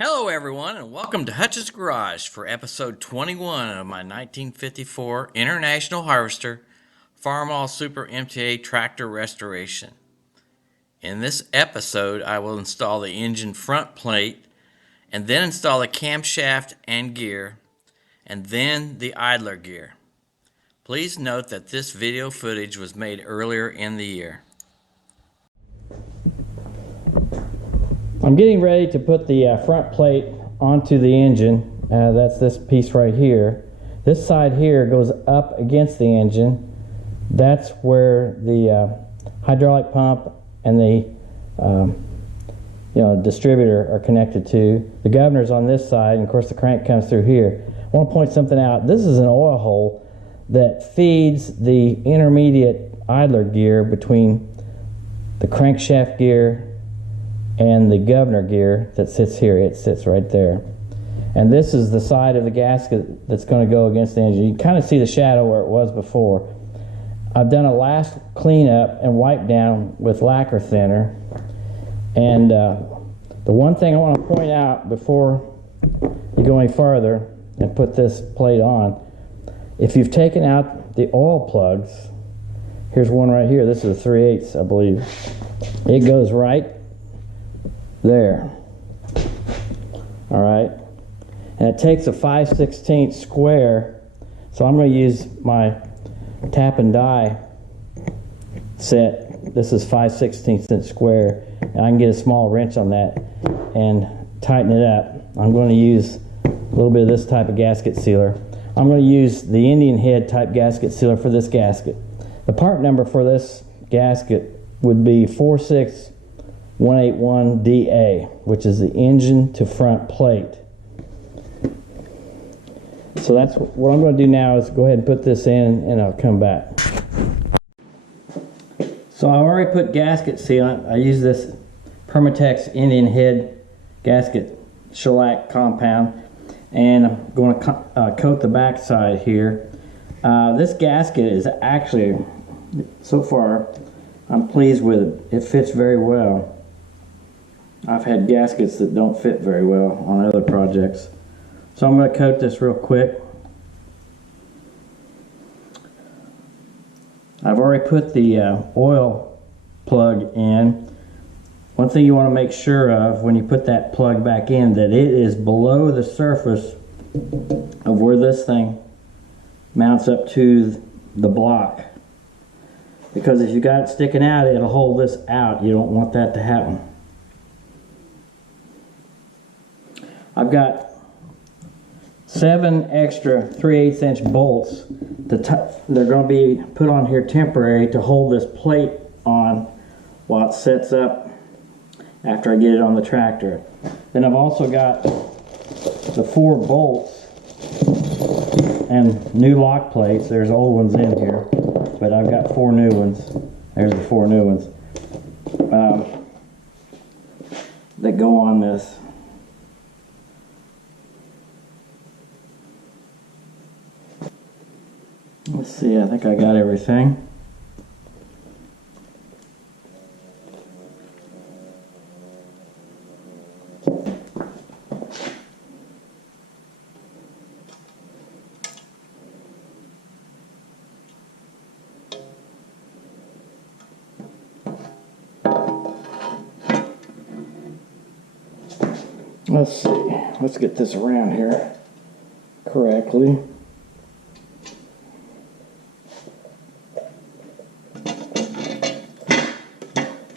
Hello everyone and welcome to Hutch's Garage for episode 21 of my 1954 International Harvester Farmall Super MTA tractor restoration. In this episode I will install the engine front plate and then install the camshaft and gear and then the idler gear. Please note that this video footage was made earlier in the year. I'm getting ready to put the front plate onto the engine. That's this piece right here. This side here goes up against the engine. That's where the hydraulic pump and the distributor are connected to. The governor's on this side, and of course the crank comes through here. I want to point something out. This is an oil hole that feeds the intermediate idler gear between the crankshaft gear and the governor gear that sits here. It sits right there. And this is the side of the gasket that's going to go against the engine. You can kind of see the shadow where it was before. I've done a last cleanup and wipe down with lacquer thinner. And the one thing I want to point out before you go any farther and put this plate on, if you've taken out the oil plugs, here's one right here. This is a 3/8, I believe. It goes right there. All right, and it takes a 5/16 square, so I'm going to use my tap and die set. This is 5/16 square, and I can get a small wrench on that and tighten it up. I'm going to use a little bit of this type of gasket sealer. I'm going to use the Indian head type gasket sealer for this gasket. The part number for this gasket would be 46181DA, which is the engine to front plate. So that's what I'm going to do now is go ahead and put this in, and I'll come back. So I already put gasket sealant. I use this Permatex Indian head gasket shellac compound, and I'm going to coat the back side here. This gasket is actually, so far, I'm pleased with it. It fits very well. I've had gaskets that don't fit very well on other projects. So I'm going to coat this real quick. I've already put the oil plug in. One thing you want to make sure of when you put that plug back in, that it is below the surface of where this thing mounts up to the block. Because if you got it sticking out, it'll hold this out. You don't want that to happen. I've got 7 extra 3/8 inch bolts. They're going to be put on here temporary to hold this plate on while it sets up after I get it on the tractor. Then I've also got the 4 bolts and new lock plates. There's old ones in here, but I've got 4 new ones. There's the 4 new ones that go on this. Let's see, I think I got everything. Let's see, let's get this around here correctly.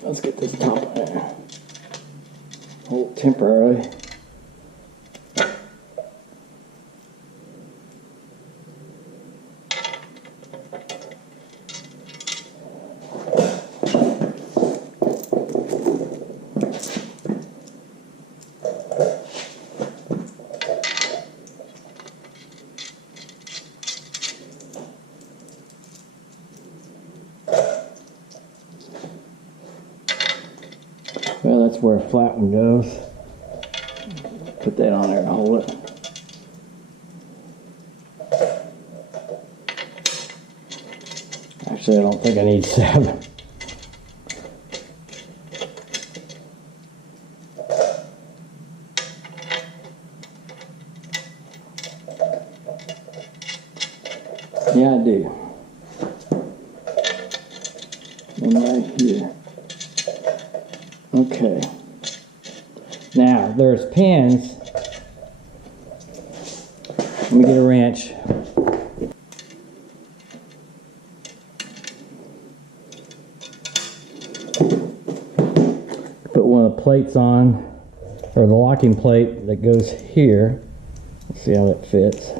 Let's get this top there. Hold it temporarily. Well, that's where a flat one goes. Put that on there and hold it. Actually, I don't think I need 7. Yeah, I do. And right here. Okay. Now, there's pins. Let me get a wrench. Put one of the plates on, or the locking plate that goes here. Let's see how that fits.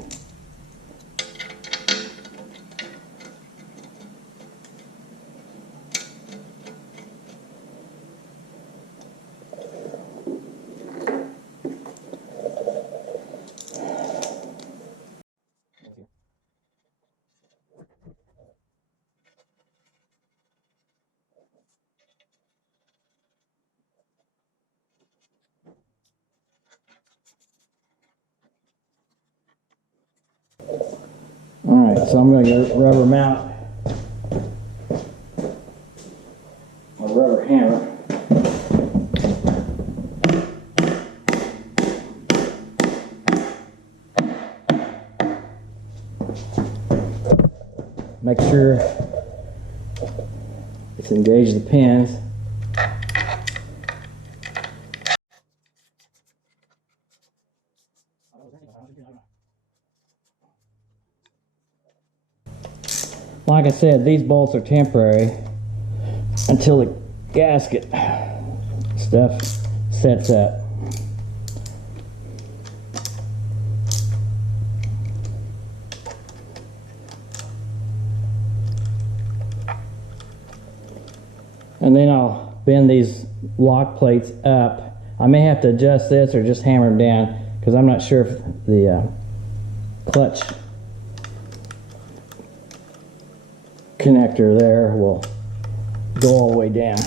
Alright, so I'm going to rubber mount my rubber hammer. Make sure it's engaged the pins. Like I said, these bolts are temporary until the gasket stuff sets up. And then I'll bend these lock plates up. I may have to adjust this or just hammer them down because I'm not sure if the clutch connector there will go all the way down.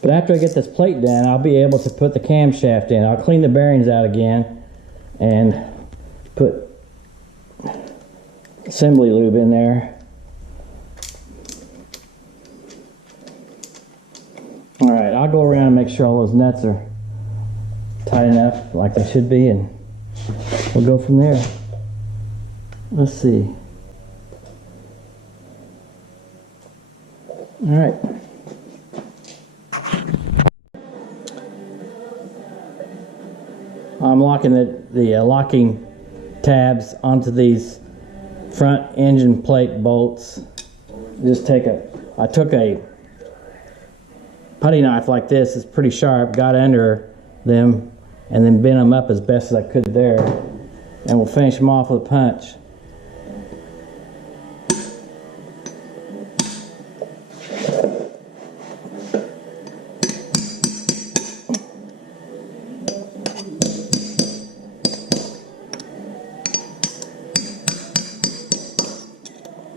But after I get this plate done, I'll be able to put the camshaft in. I'll clean the bearings out again and put assembly lube in there. Alright, I'll go around and make sure all those nuts are tight enough like they should be, and we'll go from there. Let's see. Alright. I'm locking the locking tabs onto these front engine plate bolts. I took a putty knife like this, it's pretty sharp, got under them and then bent them up as best as I could there, and we'll finish them off with a punch.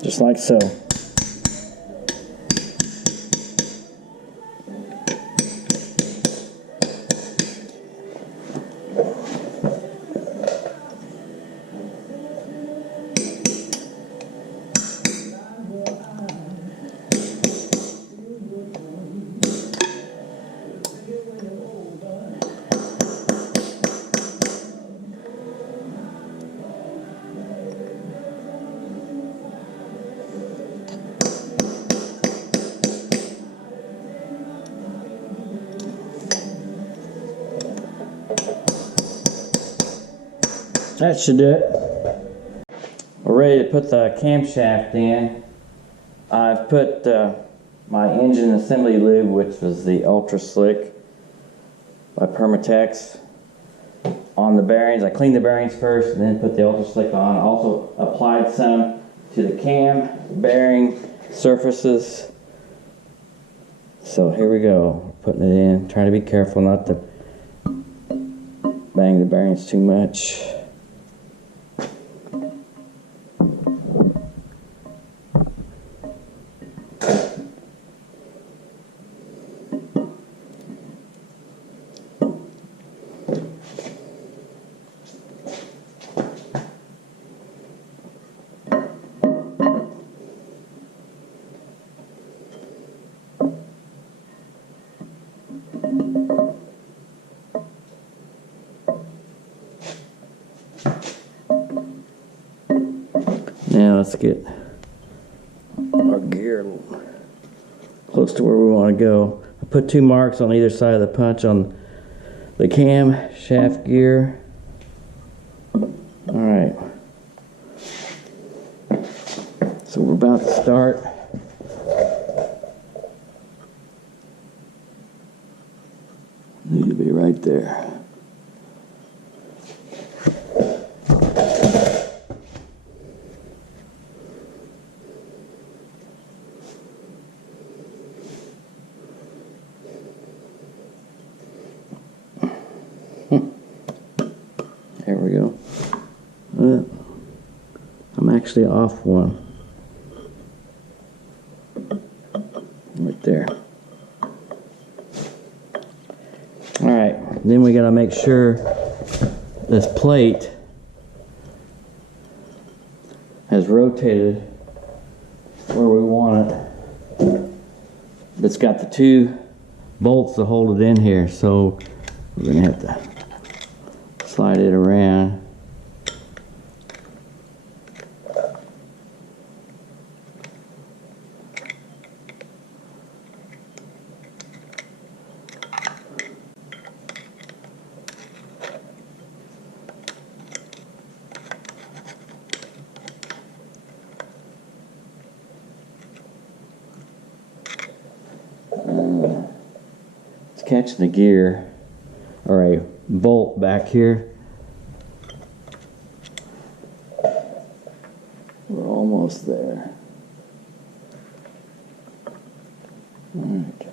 Just like so. That should do it. We're ready to put the camshaft in. I've put my engine assembly lube, which was the Ultra Slick by Permatex, on the bearings. I cleaned the bearings first and then put the Ultra Slick on. Also applied some to the cam bearing surfaces. So here we go, putting it in. Trying to be careful not to bang the bearings too much. Now let's get our gear close to where we want to go. I put 2 marks on either side of the punch on the cam shaft gear. Alright. So we're about to start. Need to be right there. There we go. I'm actually off one. Right there. Alright, then we gotta make sure this plate has rotated where we want it. It's got the 2 bolts to hold it in here, so we're gonna have to slide it around. It's catching the gear or a bolt back here. We're almost there. All right.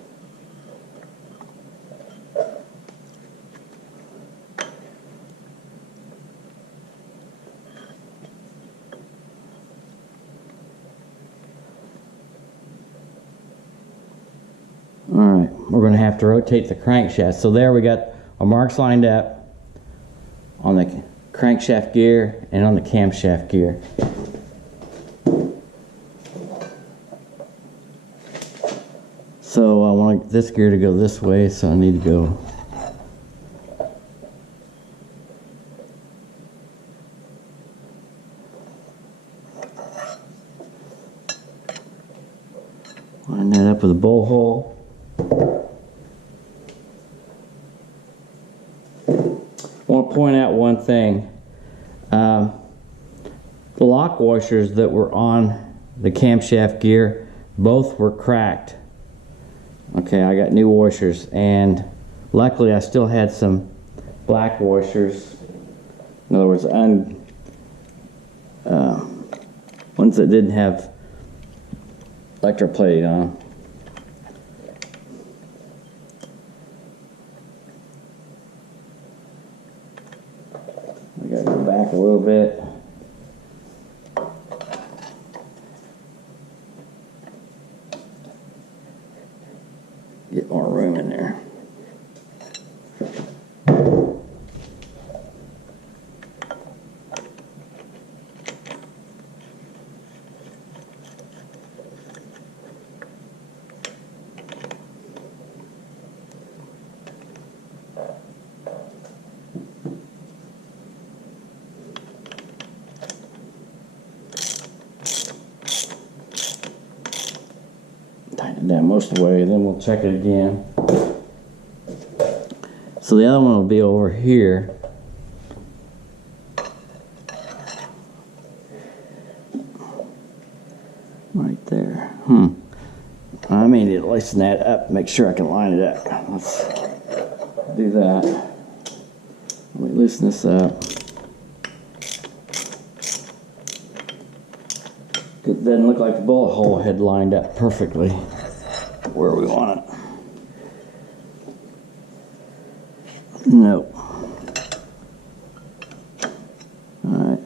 Alright, we're going to have to rotate the crankshaft. So there we got our marks lined up on the crankshaft gear and on the camshaft gear. So I want this gear to go this way, so I need to go line that up with a bowl hole. I want to point out one thing. The lock washers that were on the camshaft gear, both were cracked. Okay, I got new washers, and luckily I still had some black washers. In other words, ones that didn't have electroplate on. I gotta go back a little bit. Get more room in there. Tighten it down most of the way, then we'll check it again. So the other one will be over here. Right there. I may need to loosen that up, make sure I can line it up. Let's do that. Let me loosen this up. It doesn't look like the bullet hole had lined up perfectly where we want it. Nope. Alright.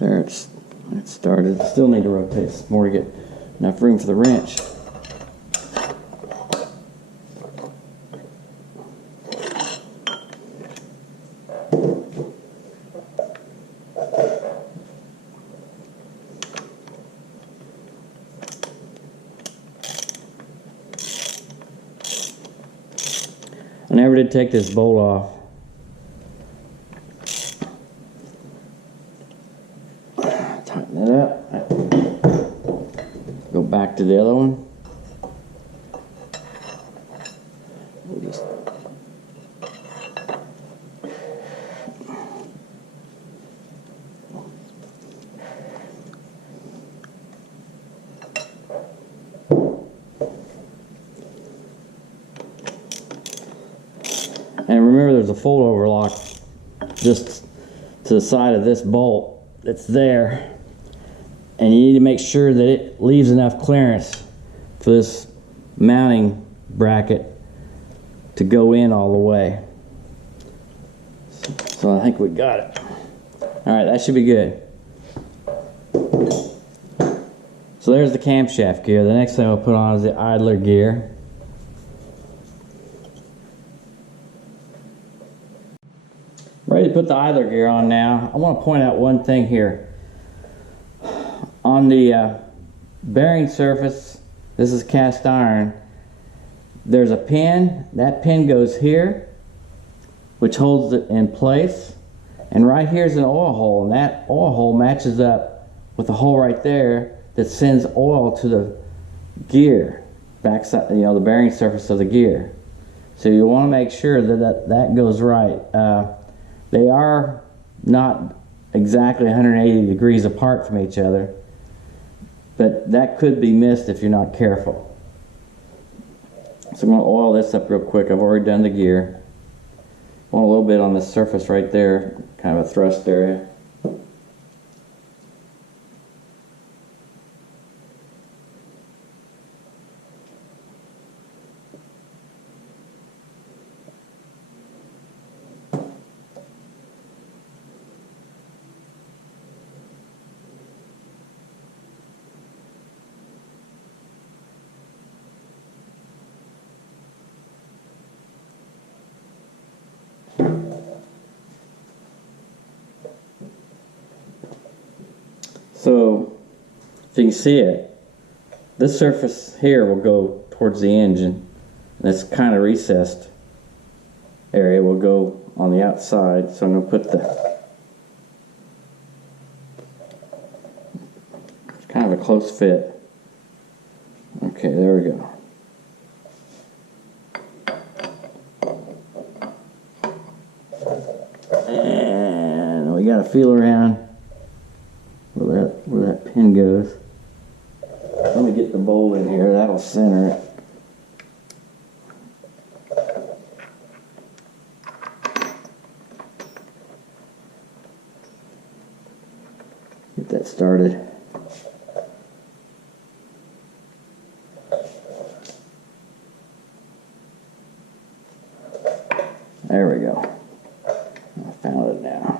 There it started. Still need to rotate some more to get enough room for the wrench. I never did take this bolt off. Tighten it up. Go back to the other one. We'll just and remember, there's a fold-over lock just to the side of this bolt that's there, and you need to make sure that it leaves enough clearance for this mounting bracket to go in all the way. So I think we got it. Alright, that should be good. So there's the camshaft gear. The next thing I'll put on is the idler gear. Ready to put the idler gear on now. I want to point out one thing here. On the bearing surface, this is cast iron, there's a pin. That pin goes here, which holds it in place. And right here's an oil hole, and that oil hole matches up with the hole right there that sends oil to the gear, backside, the bearing surface of the gear. So you want to make sure that goes right. They are not exactly 180 degrees apart from each other, but that could be missed if you're not careful. So I'm going to oil this up real quick. I've already done the gear. I want a little bit on the surface right there, kind of a thrust area. So, if you can see it, this surface here will go towards the engine. This kind of recessed area will go on the outside. So I'm going to put it's kind of a close fit. Okay, there we go. And we got to feel around where that pin goes. Let me get the bolt in here, that'll center it. Get that started. There we go. I found it now.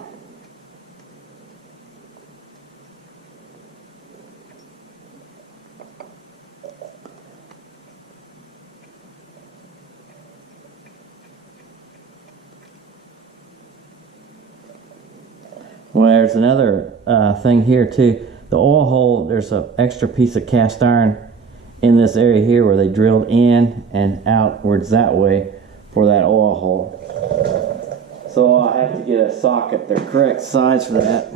Well, there's another thing here too. The oil hole, there's an extra piece of cast iron in this area here where they drilled in and outwards that way for that oil hole. So I have to get a socket, the correct size for that.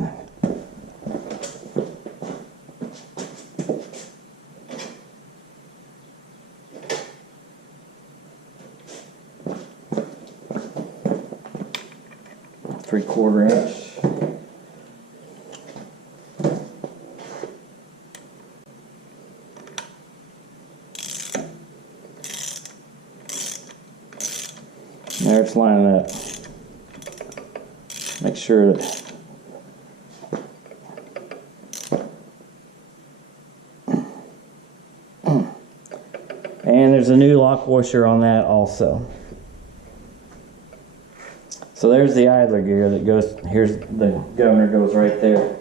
Three-quarter inch. There it's lining up. Make sure that and there's a new lock washer on that also. So there's the idler gear that goes, here's the governor goes right there.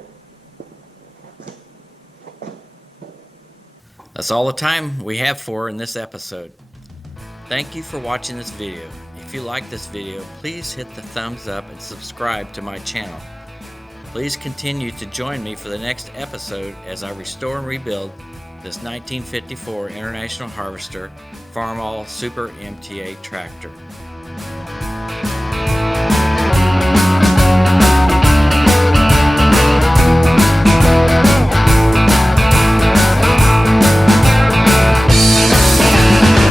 That's all the time we have for in this episode. Thank you for watching this video. If you like this video, please hit the thumbs up and subscribe to my channel. Please continue to join me for the next episode as I restore and rebuild this 1954 International Harvester Farmall Super MTA tractor.